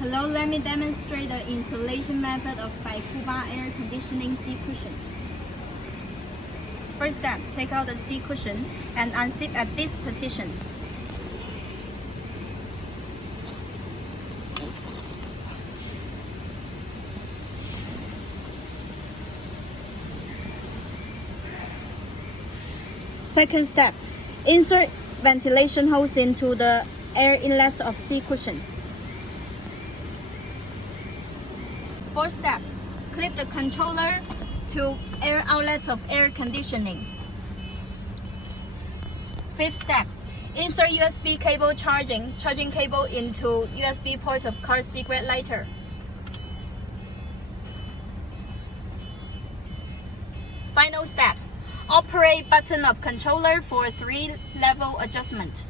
Hello, let me demonstrate the installation method of Baikuba air conditioning seat cushion. First step, take out the seat cushion and unzip at this position. Second step, insert ventilation hose into the air inlet of seat cushion. Fourth step, clip the controller to air outlets of air conditioning. Fifth step, insert USB cable charging cable into USB port of car cigarette lighter. Final step, operate button of controller for 3-level adjustment.